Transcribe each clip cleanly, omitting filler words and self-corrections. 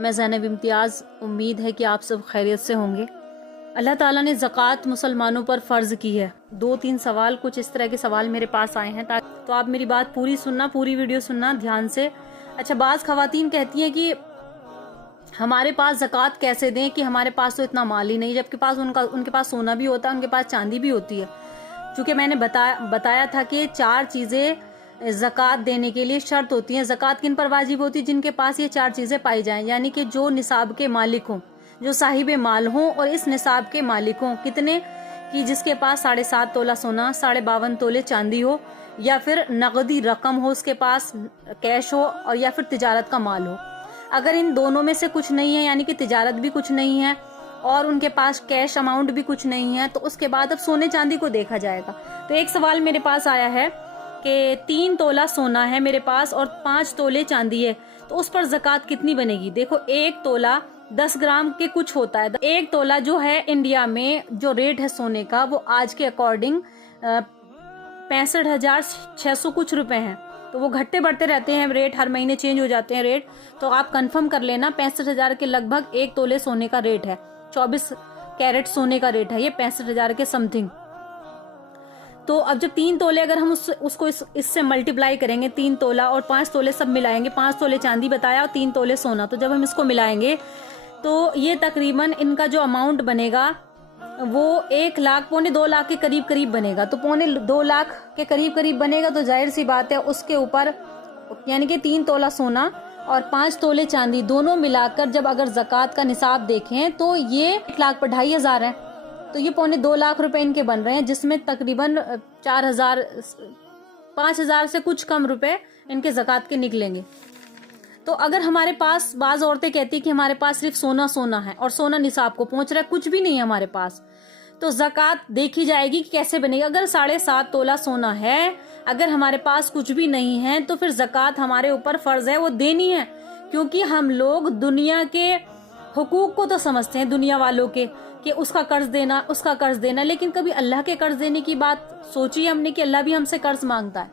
मैं ज़ैनब इम्तियाज़। उम्मीद है कि आप सब खैरियत से होंगे। अल्लाह ताला ने ज़कात मुसलमानों पर फ़र्ज़ की है। 2-3 सवाल, कुछ इस तरह के सवाल मेरे पास आए हैं, तो आप मेरी बात पूरी सुनना, पूरी वीडियो सुनना ध्यान से। अच्छा, बाज़ ख़वातीन कहती हैं कि हमारे पास ज़कात कैसे दें कि हमारे पास तो इतना माल ही नहीं, जबकि उनके पास सोना भी होता है, उनके पास चांदी भी होती है। क्योंकि मैंने बताया था कि 4 चीज़ें ज़कात देने के लिए शर्त होती हैं। ज़कात किन पर वाजिब होती है? जिनके पास ये 4 चीज़ें पाई जाएं, यानी कि जो निसाब के मालिक हों, जो साहिब माल हों और इस निसाब के मालिक हों। कितने कि जिसके पास 7.5 तोला सोना, 52.5 तोले चांदी हो, या फिर नगदी रकम हो, उसके पास कैश हो, और या फिर तिजारत का माल हो। अगर इन दोनों में से कुछ नहीं है, यानी कि तिजारत भी कुछ नहीं है और उनके पास कैश अमाउंट भी कुछ नहीं है, तो उसके बाद अब सोने चांदी को देखा जाएगा। तो एक सवाल मेरे पास आया है कि 3 तोला सोना है मेरे पास और 5 तोले चांदी है, तो उस पर ज़कात कितनी बनेगी? देखो, 1 तोला 10 ग्राम के कुछ होता है। 1 तोला जो है इंडिया में जो रेट है सोने का, वो आज के अकॉर्डिंग 65,600 कुछ रुपए हैं। तो वो घटते बढ़ते रहते हैं रेट, हर महीने चेंज हो जाते हैं रेट। तो आप कंफर्म कर लेना, 65,000 के लगभग 1 तोले सोने का रेट है। 24 कैरेट सोने का रेट है ये, 65,000 के समथिंग। तो अब जब 3 तोले अगर हम उसको इससे मल्टीप्लाई करेंगे, 3 तोला और 5 तोले सब मिलाएंगे, 5 तोले चांदी बताया और 3 तोले सोना, तो जब हम इसको मिलाएंगे तो ये तकरीबन इनका जो अमाउंट बनेगा वो 1 लाख, 1.25 लाख के करीब करीब बनेगा। तो 1.25 लाख के करीब करीब बनेगा, तो जाहिर सी बात है उसके ऊपर, यानी कि 3 तोला सोना और 5 तोले चांदी दोनों मिलाकर जब अगर ज़कात का निसाब देखें तो ये 1 लाख पर 2,500 है। तो ये 2.25 लाख रुपए इनके बन रहे हैं, जिसमें तकरीबन 4,000 5,000 से कुछ कम रुपए इनके ज़कात के निकलेंगे। तो अगर हमारे पास, बाज़ औरतें कहती है कि हमारे पास सिर्फ सोना है और सोना निसाब को पहुंच रहा है, कुछ भी नहीं है हमारे पास, तो ज़कात देखी जाएगी कि कैसे बनेगी। अगर 7.5 तोला सोना है, अगर हमारे पास कुछ भी नहीं है, तो फिर ज़कात हमारे ऊपर फ़र्ज है, वो देनी है। क्योंकि हम लोग दुनिया के हुकूक को तो समझते हैं, दुनिया वालों के, कि उसका कर्ज देना, उसका कर्ज देना, लेकिन कभी अल्लाह के कर्ज देने की बात सोची हमने कि अल्लाह भी हमसे कर्ज मांगता है?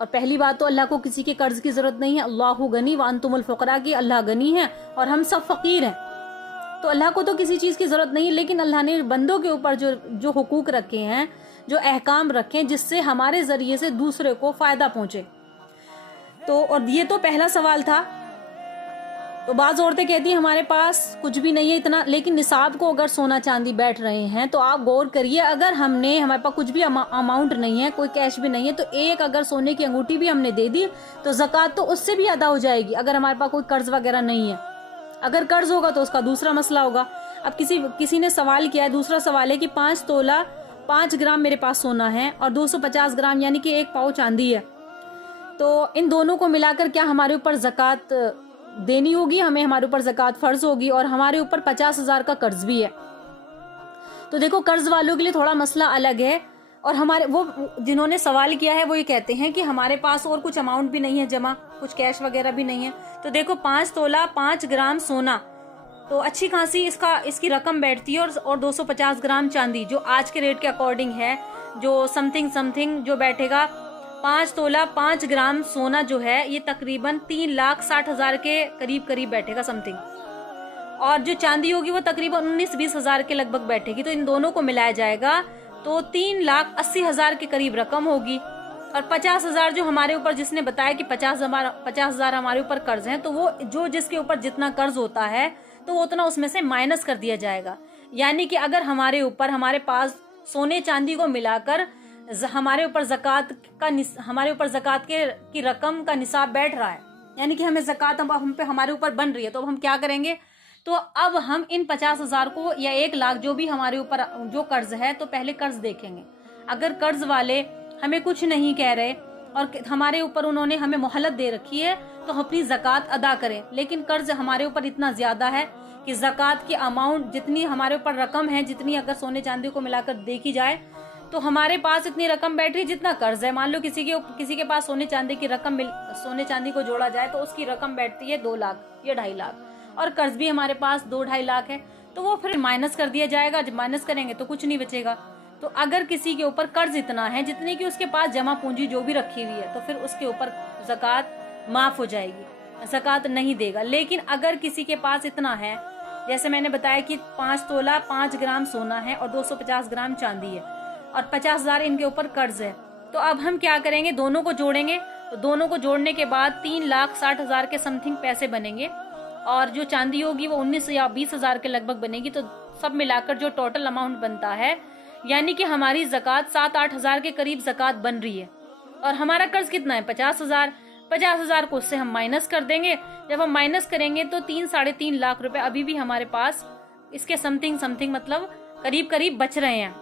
और पहली बात तो अल्लाह को किसी के कर्ज की जरूरत नहीं है। अल्लाहु गनी व अंतुमुल फुकरा, की अल्लाह गनी है और हम सब फकीर हैं। तो अल्लाह को तो किसी चीज की जरूरत नहीं है, लेकिन अल्लाह ने बंदों के ऊपर जो हुकूक रखे हैं, जो अहकाम रखे हैं, जिससे हमारे जरिए से दूसरे को फायदा पहुंचे। तो और ये तो पहला सवाल था। तो बाज़ औरतें कहती हैं हमारे पास कुछ भी नहीं है इतना, लेकिन निसाब को अगर सोना चांदी बैठ रहे हैं, तो आप गौर करिए, अगर हमारे पास कुछ भी अमाउंट नहीं है, कोई कैश भी नहीं है, तो एक अगर सोने की अंगूठी भी हमने दे दी तो ज़कात तो उससे भी अदा हो जाएगी, अगर हमारे पास कोई कर्ज वगैरह नहीं है। अगर कर्ज होगा तो उसका दूसरा मसला होगा। अब किसी ने सवाल किया है, दूसरा सवाल है कि 5 तोला 5 ग्राम मेरे पास सोना है और 250 ग्राम यानी कि 1 पाव चांदी है, तो इन दोनों को मिलाकर क्या हमारे ऊपर ज़कात देनी होगी? हमारे ऊपर ज़कात फ़र्ज होगी, और हमारे ऊपर 50,000 का कर्ज भी है। तो देखो, कर्ज वालों के लिए थोड़ा मसला अलग है, और हमारे वो जिन्होंने सवाल किया है वो ये कहते हैं कि हमारे पास और कुछ अमाउंट भी नहीं है जमा, कुछ कैश वगैरह भी नहीं है। तो देखो, 5 तोला 5 ग्राम सोना, तो अच्छी खासी इसकी रकम बैठती है, और 250 ग्राम चांदी, जो आज के रेट के अकॉर्डिंग है, जो समथिंग जो बैठेगा, 5 तोला 5 ग्राम सोना जो है ये तकरीबन 3,60,000 के करीब करीब बैठेगा समथिंग, और जो चांदी होगी वो तकरीबन 19-20 हजार के लगभग बैठेगी। तो इन दोनों को मिलाया जाएगा तो 3,80,000 के करीब रकम होगी। और 50,000 जो हमारे ऊपर, जिसने बताया कि 50,000 हमारे ऊपर कर्ज है, तो वो जो जिसके ऊपर जितना कर्ज होता है तो वो उतना उसमें से माइनस कर दिया जाएगा। यानी कि अगर हमारे पास सोने चांदी को मिलाकर हमारे ऊपर ज़कात की रकम का निसाब बैठ रहा है, यानी कि हमें ज़कात हमारे ऊपर बन रही है, तो अब हम क्या करेंगे? तो अब हम इन 50,000 को या 1 लाख जो भी हमारे ऊपर जो कर्ज है, तो पहले कर्ज देखेंगे। अगर कर्ज वाले हमें कुछ नहीं कह रहे और हमारे ऊपर उन्होंने हमें मोहलत दे रखी है, तो अपनी ज़कात अदा करें। लेकिन कर्ज हमारे ऊपर इतना ज्यादा है कि ज़कात की अमाउंट, जितनी हमारे ऊपर रकम है, जितनी अगर सोने चांदी को मिलाकर देखी जाए, तो हमारे पास इतनी रकम बैठ रही जितना कर्ज है। मान लो किसी के पास सोने चांदी की रकम सोने चांदी को जोड़ा जाए तो उसकी रकम बैठती है 2 लाख या 2.5 लाख, और कर्ज भी हमारे पास 2-2.5 लाख है। तो वो फिर माइनस कर दिया जाएगा। जब माइनस करेंगे तो कुछ नहीं बचेगा। तो अगर किसी के ऊपर कर्ज इतना है जितने की उसके पास जमा पूंजी जो भी रखी हुई है, तो फिर उसके ऊपर ज़कात माफ हो जाएगी, ज़कात नहीं देगा। लेकिन अगर किसी के पास इतना है, जैसे मैंने बताया कि 5 तोला 5 ग्राम सोना है और 250 ग्राम चांदी है और 50,000 इनके ऊपर कर्ज है, तो अब हम क्या करेंगे, दोनों को जोड़ेंगे। तो दोनों को जोड़ने के बाद 3,60,000 के समथिंग पैसे बनेंगे और जो चांदी होगी वो 19 या 20,000 के लगभग बनेगी। तो सब मिलाकर जो टोटल अमाउंट बनता है, यानी कि हमारी ज़कात 7-8 हजार के करीब ज़कात बन रही है। और हमारा कर्ज कितना है, 50,000। 50,000 को उससे हम माइनस कर देंगे। जब हम माइनस करेंगे तो 3-3.5 लाख रुपए अभी भी हमारे पास इसके समथिंग मतलब करीब करीब बच रहे हैं।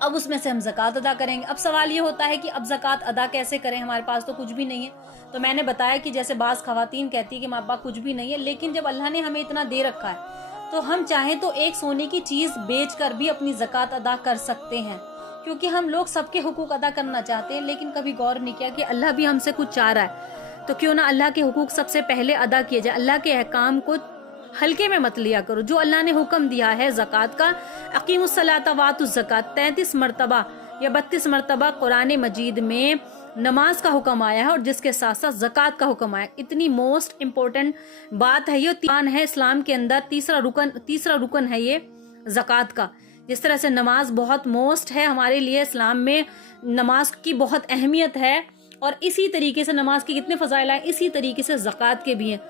अब उसमें से हम ज़कात अदा करेंगे। अब सवाल ये होता है कि अब ज़कात अदा कैसे करें, हमारे पास तो कुछ भी नहीं है। तो मैंने बताया कि जैसे बाज़ ख़वातीन कहती है कि हमारे पास कुछ भी नहीं है, लेकिन जब अल्लाह ने हमें इतना दे रखा है तो हम चाहें तो एक सोने की चीज़ बेच कर भी अपनी ज़कात अदा कर सकते हैं। क्योंकि हम लोग सबके हुकूक अदा करना चाहते हैं, लेकिन कभी गौर नहीं किया कि अल्लाह भी हमसे कुछ चाह रहा है। तो क्यों ना अल्लाह के हुकूक सबसे पहले अदा किए जाए। अल्लाह के अहकाम को हल्के में मत लिया करो। जो अल्लाह ने हुक्म दिया है ज़कात का, अकीमुस्सलात वातुज़ ज़कात, 33 मरतबा या 32 मरतबा कुरान मजीद में नमाज का हुक्म आया है और जिसके साथ साथ ज़कात का हुक्म आया। इतनी मोस्ट इम्पोर्टेंट बात है ये, तीन है इस्लाम के अंदर, तीसरा रुकन है ये ज़कात का। जिस तरह से नमाज बहुत मोस्ट है हमारे लिए, इस्लाम में नमाज की बहुत अहमियत है और इसी तरीके से नमाज के कितने फजाइल हैं, इसी तरीके से ज़कात के भी हैं।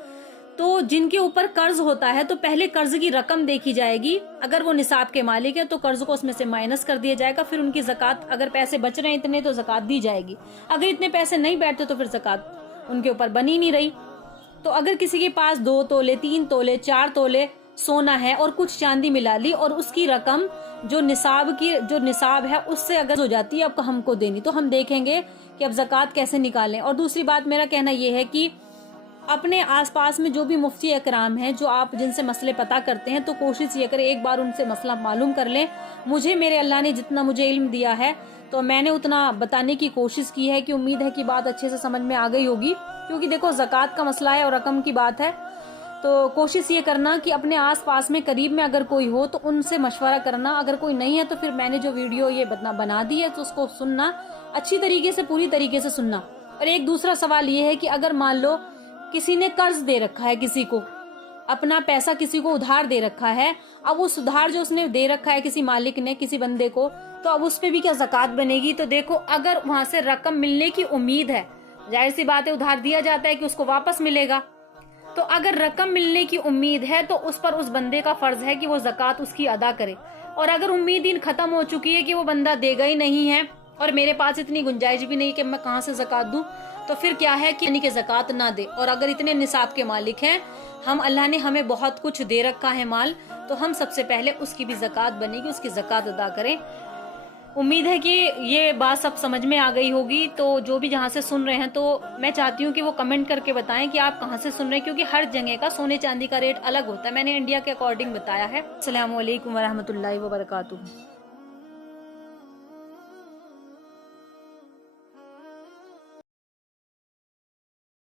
तो जिनके ऊपर कर्ज होता है तो पहले कर्ज की रकम देखी जाएगी। अगर वो निसाब के मालिक है तो कर्ज को उसमें से माइनस कर दिया जाएगा। फिर उनकी ज़कात, अगर पैसे बच रहे हैं इतने तो ज़कात दी जाएगी। अगर इतने पैसे नहीं बैठते तो फिर ज़कात उनके ऊपर बनी नहीं रही। तो अगर किसी के पास 2 तोले 3 तोले 4 तोले सोना है और कुछ चांदी मिला ली और उसकी रकम जो निसाब है उससे अगर हो जाती है अब हमको देनी, तो हम देखेंगे कि अब ज़कात कैसे निकालें। और दूसरी बात मेरा कहना यह है कि अपने आसपास में जो भी मुफ्ती अकराम हैं, जो आप जिनसे मसले पता करते हैं, तो कोशिश ये करें एक बार उनसे मसला मालूम कर लें। मुझे मेरे अल्लाह ने जितना मुझे इल्म दिया है तो मैंने उतना बताने की कोशिश की है कि उम्मीद है कि बात अच्छे से समझ में आ गई होगी। क्योंकि देखो ज़कात का मसला है और रकम की बात है, तो कोशिश ये करना कि अपने आसपास में करीब में अगर कोई हो तो उनसे मशवरा करना। अगर कोई नहीं है तो फिर मैंने जो वीडियो ये बना दी है तो उसको सुनना अच्छी तरीके से, पूरी तरीके से सुनना। और एक दूसरा सवाल ये है कि अगर मान लो किसी ने कर्ज दे रखा है, किसी को अपना पैसा किसी को उधार दे रखा है, अब उस उधार जो उसने दे रखा है किसी मालिक ने किसी बंदे को, तो अब उस पे भी क्या ज़कात बनेगी। तो देखो अगर वहां से रकम मिलने की उम्मीद है, जाहिर सी बात है उधार दिया जाता है कि उसको वापस मिलेगा, तो अगर रकम मिलने की उम्मीद है तो उस पर उस बंदे का फर्ज है कि वो ज़कात उसकी अदा करे। और अगर उम्मीद खत्म हो चुकी है कि वो बंदा देगा ही नहीं है और मेरे पास इतनी गुंजाइश भी नहीं कि मैं कहाँ से ज़कात दूं, तो फिर क्या है कि यानी कि ज़कात ना दे। और अगर इतने निसाब के मालिक हैं हम, अल्लाह ने हमें बहुत कुछ दे रखा है माल, तो हम सबसे पहले उसकी भी ज़कात बनेगी, उसकी ज़कात अदा करें। उम्मीद है कि ये बात सब समझ में आ गई होगी। तो जो भी जहाँ से सुन रहे हैं तो मैं चाहती हूँ कि वो कमेंट करके बताएं कि आप कहाँ से सुन रहे हैं, क्योंकि हर जगह का सोने चांदी का रेट अलग होता है। मैंने इंडिया के अकॉर्डिंग बताया है। अस्सलामु अलैकुम वरहमतुल्लाहि वबरकातुहू।